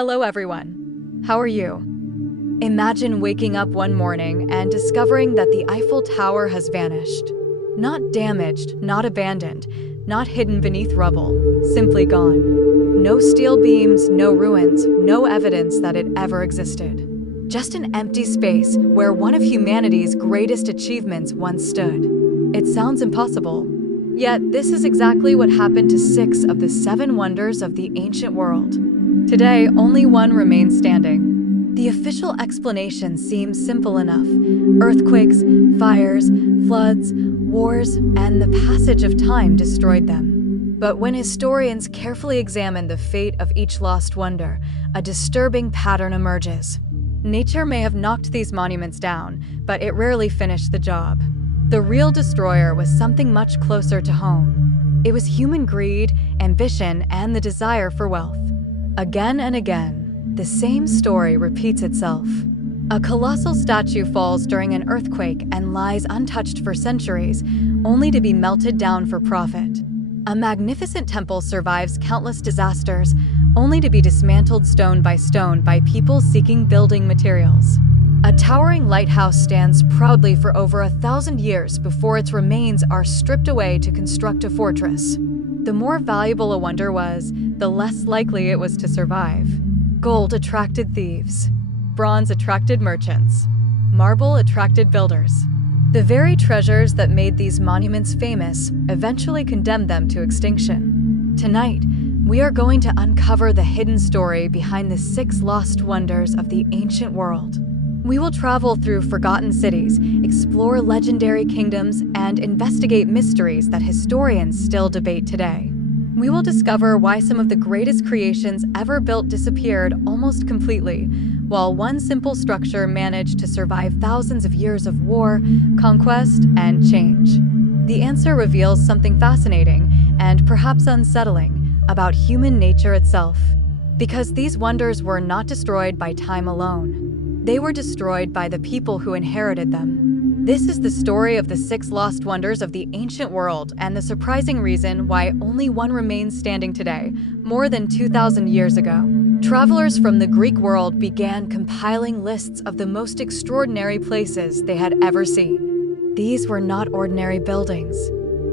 Hello everyone. How are you? Imagine waking up one morning and discovering that the Eiffel Tower has vanished. Not damaged, not abandoned, not hidden beneath rubble, simply gone. No steel beams, no ruins, no evidence that it ever existed. Just an empty space where one of humanity's greatest achievements once stood. It sounds impossible. Yet this is exactly what happened to 6 of the 7 wonders of the ancient world. Today, only one remains standing. The official explanation seems simple enough. Earthquakes, fires, floods, wars, and the passage of time destroyed them. But when historians carefully examine the fate of each lost wonder, a disturbing pattern emerges. Nature may have knocked these monuments down, but it rarely finished the job. The real destroyer was something much closer to home. It was human greed, ambition, and the desire for wealth. Again and again, the same story repeats itself. A colossal statue falls during an earthquake and lies untouched for centuries, only to be melted down for profit. A magnificent temple survives countless disasters, only to be dismantled stone by people seeking building materials. A towering lighthouse stands proudly for over 1,000 years before its remains are stripped away to construct a fortress. The more valuable a wonder was, the less likely it was to survive. Gold attracted thieves. Bronze attracted merchants. Marble attracted builders. The very treasures that made these monuments famous eventually condemned them to extinction. Tonight, we are going to uncover the hidden story behind the 6 lost wonders of the ancient world. We will travel through forgotten cities, explore legendary kingdoms, and investigate mysteries that historians still debate today. We will discover why some of the greatest creations ever built disappeared almost completely, while one simple structure managed to survive thousands of years of war, conquest, and change. The answer reveals something fascinating and perhaps unsettling about human nature itself. Because these wonders were not destroyed by time alone. They were destroyed by the people who inherited them. This is the story of the 6 lost wonders of the ancient world and the surprising reason why only one remains standing today, more than 2,000 years ago. Travelers from the Greek world began compiling lists of the most extraordinary places they had ever seen. These were not ordinary buildings.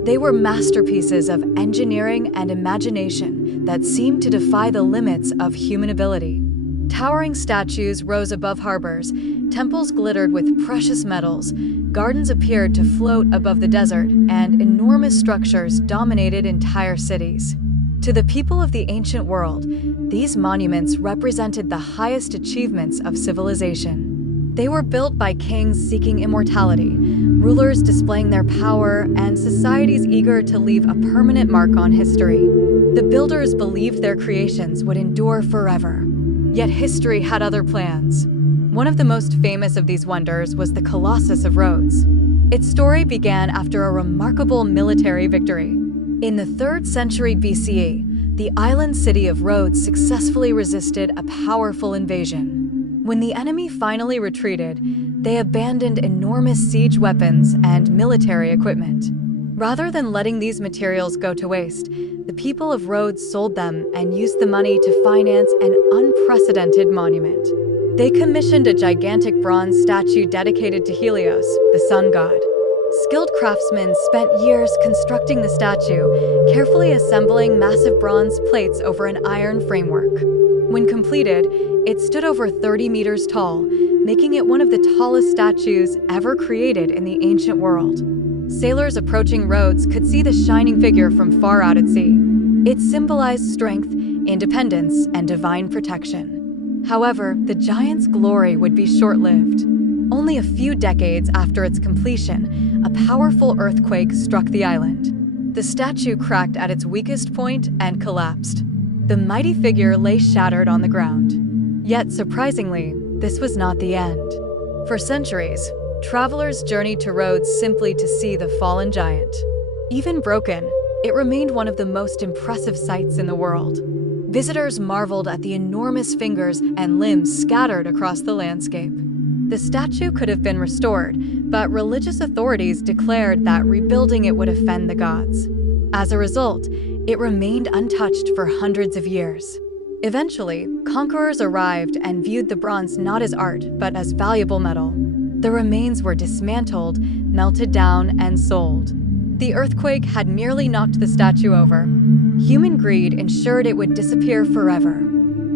They were masterpieces of engineering and imagination that seemed to defy the limits of human ability. Towering statues rose above harbors, temples glittered with precious metals, gardens appeared to float above the desert, and enormous structures dominated entire cities. To the people of the ancient world, these monuments represented the highest achievements of civilization. They were built by kings seeking immortality, rulers displaying their power, and societies eager to leave a permanent mark on history. The builders believed their creations would endure forever. Yet history had other plans. One of the most famous of these wonders was the Colossus of Rhodes. Its story began after a remarkable military victory. In the 3rd century BCE, the island city of Rhodes successfully resisted a powerful invasion. When the enemy finally retreated, they abandoned enormous siege weapons and military equipment. Rather than letting these materials go to waste, the people of Rhodes sold them and used the money to finance an unprecedented monument. They commissioned a gigantic bronze statue dedicated to Helios, the sun god. Skilled craftsmen spent years constructing the statue, carefully assembling massive bronze plates over an iron framework. When completed, it stood over 30 meters tall, making it one of the tallest statues ever created in the ancient world. Sailors approaching Rhodes could see the shining figure from far out at sea. It symbolized strength, independence, and divine protection. However, the giant's glory would be short-lived. Only a few decades after its completion, a powerful earthquake struck the island. The statue cracked at its weakest point and collapsed. The mighty figure lay shattered on the ground. Yet, surprisingly, this was not the end. For centuries, travelers journeyed to Rhodes simply to see the fallen giant. Even broken, it remained one of the most impressive sights in the world. Visitors marveled at the enormous fingers and limbs scattered across the landscape. The statue could have been restored, but religious authorities declared that rebuilding it would offend the gods. As a result, it remained untouched for hundreds of years. Eventually, conquerors arrived and viewed the bronze not as art, but as valuable metal. The remains were dismantled, melted down, and sold. The earthquake had merely knocked the statue over. Human greed ensured it would disappear forever.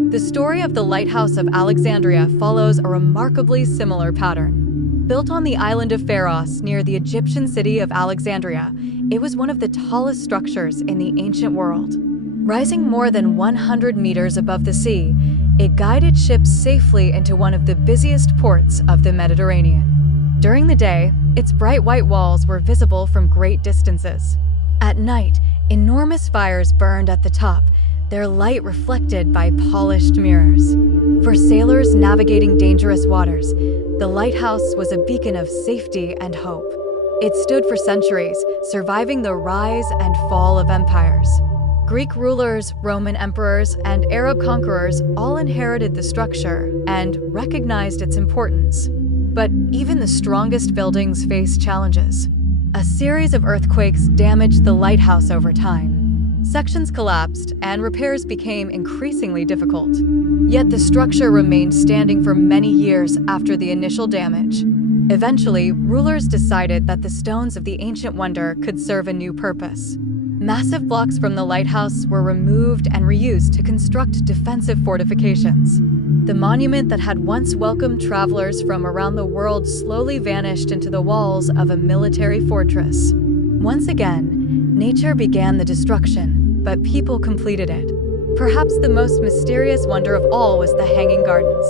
The story of the Lighthouse of Alexandria follows a remarkably similar pattern. Built on the island of Pharos near the Egyptian city of Alexandria, it was one of the tallest structures in the ancient world. Rising more than 100 meters above the sea, it guided ships safely into one of the busiest ports of the Mediterranean. During the day, its bright white walls were visible from great distances. At night, enormous fires burned at the top, their light reflected by polished mirrors. For sailors navigating dangerous waters, the lighthouse was a beacon of safety and hope. It stood for centuries, surviving the rise and fall of empires. Greek rulers, Roman emperors, and Arab conquerors all inherited the structure and recognized its importance. But even the strongest buildings faced challenges. A series of earthquakes damaged the lighthouse over time. Sections collapsed, and repairs became increasingly difficult. Yet the structure remained standing for many years after the initial damage. Eventually, rulers decided that the stones of the ancient wonder could serve a new purpose. Massive blocks from the lighthouse were removed and reused to construct defensive fortifications. The monument that had once welcomed travelers from around the world slowly vanished into the walls of a military fortress. Once again, nature began the destruction, but people completed it. Perhaps the most mysterious wonder of all was the Hanging Gardens.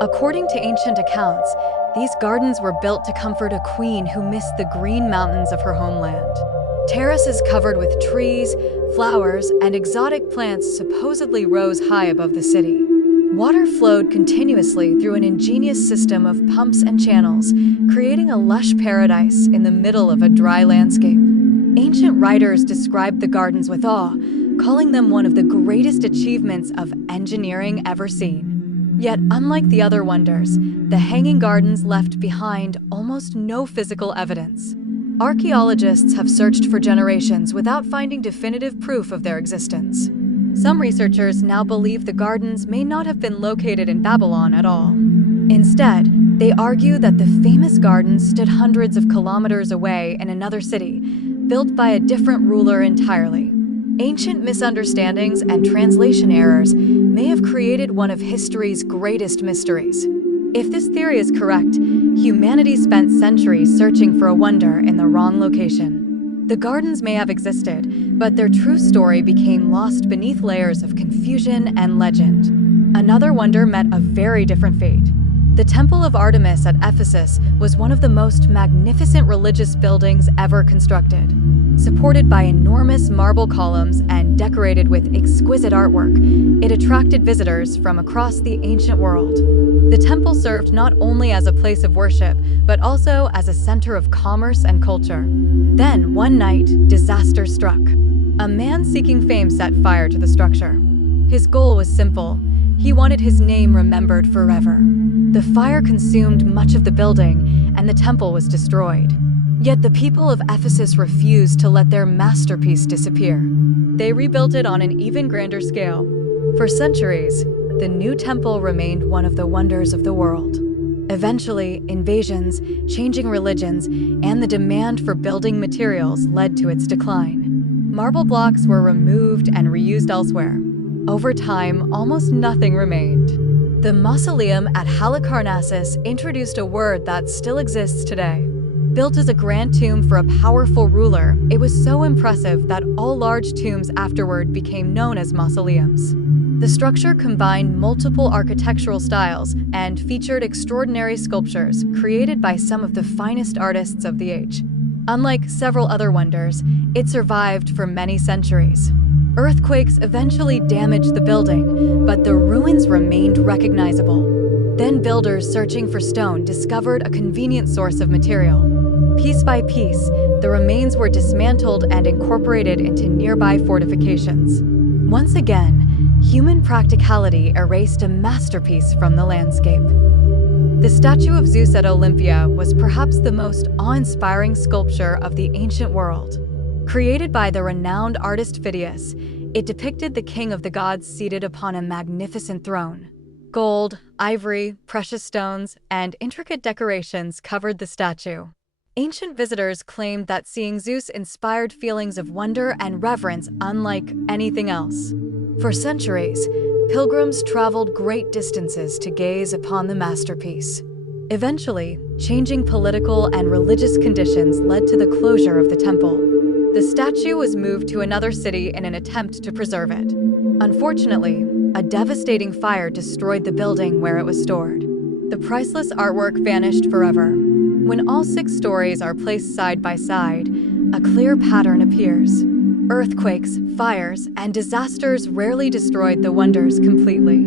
According to ancient accounts, these gardens were built to comfort a queen who missed the green mountains of her homeland. Terraces covered with trees, flowers, and exotic plants supposedly rose high above the city. Water flowed continuously through an ingenious system of pumps and channels, creating a lush paradise in the middle of a dry landscape. Ancient writers described the gardens with awe, calling them one of the greatest achievements of engineering ever seen. Yet, unlike the other wonders, the Hanging Gardens left behind almost no physical evidence. Archaeologists have searched for generations without finding definitive proof of their existence. Some researchers now believe the gardens may not have been located in Babylon at all. Instead, they argue that the famous gardens stood hundreds of kilometers away in another city, built by a different ruler entirely. Ancient misunderstandings and translation errors may have created one of history's greatest mysteries. If this theory is correct, humanity spent centuries searching for a wonder in the wrong location. The gardens may have existed, but their true story became lost beneath layers of confusion and legend. Another wonder met a very different fate. The Temple of Artemis at Ephesus was one of the most magnificent religious buildings ever constructed. Supported by enormous marble columns and decorated with exquisite artwork, it attracted visitors from across the ancient world. The temple served not only as a place of worship, but also as a center of commerce and culture. Then, one night, disaster struck. A man seeking fame set fire to the structure. His goal was simple. He wanted his name remembered forever. The fire consumed much of the building, and the temple was destroyed. Yet the people of Ephesus refused to let their masterpiece disappear. They rebuilt it on an even grander scale. For centuries, the new temple remained one of the wonders of the world. Eventually, invasions, changing religions, and the demand for building materials led to its decline. Marble blocks were removed and reused elsewhere. Over time, almost nothing remained. The mausoleum at Halicarnassus introduced a word that still exists today. Built as a grand tomb for a powerful ruler, it was so impressive that all large tombs afterward became known as mausoleums. The structure combined multiple architectural styles and featured extraordinary sculptures created by some of the finest artists of the age. Unlike several other wonders, it survived for many centuries. Earthquakes eventually damaged the building, but the ruins remained recognizable. Then builders searching for stone discovered a convenient source of material. Piece by piece, the remains were dismantled and incorporated into nearby fortifications. Once again, human practicality erased a masterpiece from the landscape. The statue of Zeus at Olympia was perhaps the most awe-inspiring sculpture of the ancient world. Created by the renowned artist Phidias, It depicted the king of the gods seated upon a magnificent throne. Gold, ivory, precious stones, and intricate decorations covered the statue. Ancient visitors claimed that seeing Zeus inspired feelings of wonder and reverence unlike anything else. For centuries, pilgrims traveled great distances to gaze upon the masterpiece. Eventually, changing political and religious conditions led to the closure of the temple. The statue was moved to another city in an attempt to preserve it. Unfortunately, a devastating fire destroyed the building where it was stored. The priceless artwork vanished forever. When all 6 stories are placed side by side, a clear pattern appears. Earthquakes, fires, and disasters rarely destroyed the wonders completely.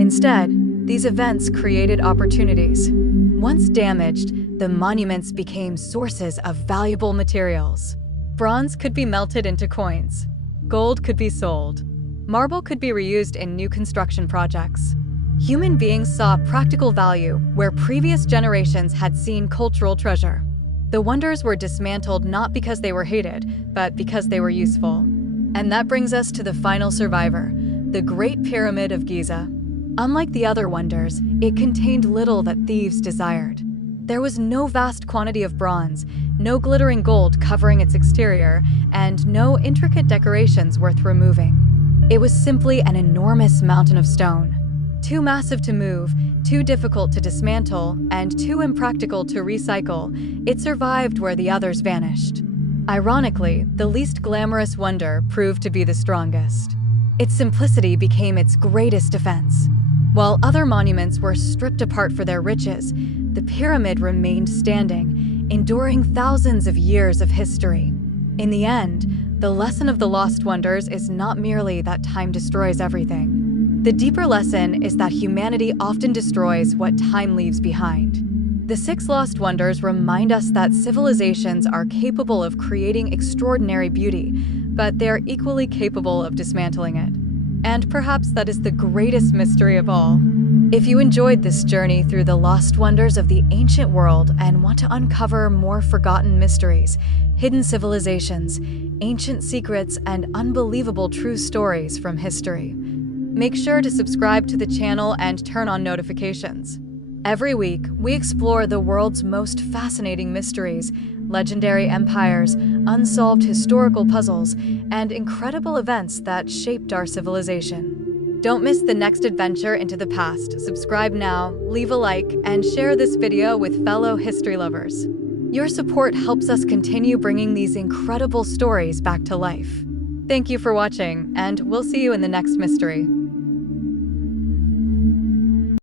Instead, these events created opportunities. Once damaged, the monuments became sources of valuable materials. Bronze could be melted into coins. Gold could be sold. Marble could be reused in new construction projects. Human beings saw practical value where previous generations had seen cultural treasure. The wonders were dismantled not because they were hated, but because they were useful. And that brings us to the final survivor, the Great Pyramid of Giza. Unlike the other wonders, it contained little that thieves desired. There was no vast quantity of bronze, no glittering gold covering its exterior, and no intricate decorations worth removing. It was simply an enormous mountain of stone. Too massive to move, too difficult to dismantle, and too impractical to recycle, it survived where the others vanished. Ironically, the least glamorous wonder proved to be the strongest. Its simplicity became its greatest defense. While other monuments were stripped apart for their riches, the pyramid remained standing, enduring thousands of years of history. In the end, the lesson of the lost wonders is not merely that time destroys everything. The deeper lesson is that humanity often destroys what time leaves behind. The 6 lost wonders remind us that civilizations are capable of creating extraordinary beauty, but they are equally capable of dismantling it. And perhaps that is the greatest mystery of all. If you enjoyed this journey through the lost wonders of the ancient world and want to uncover more forgotten mysteries, hidden civilizations, ancient secrets, and unbelievable true stories from history, make sure to subscribe to the channel and turn on notifications. Every week, we explore the world's most fascinating mysteries, legendary empires, unsolved historical puzzles, and incredible events that shaped our civilization. Don't miss the next adventure into the past. Subscribe now, leave a like, and share this video with fellow history lovers. Your support helps us continue bringing these incredible stories back to life. Thank you for watching, and we'll see you in the next mystery.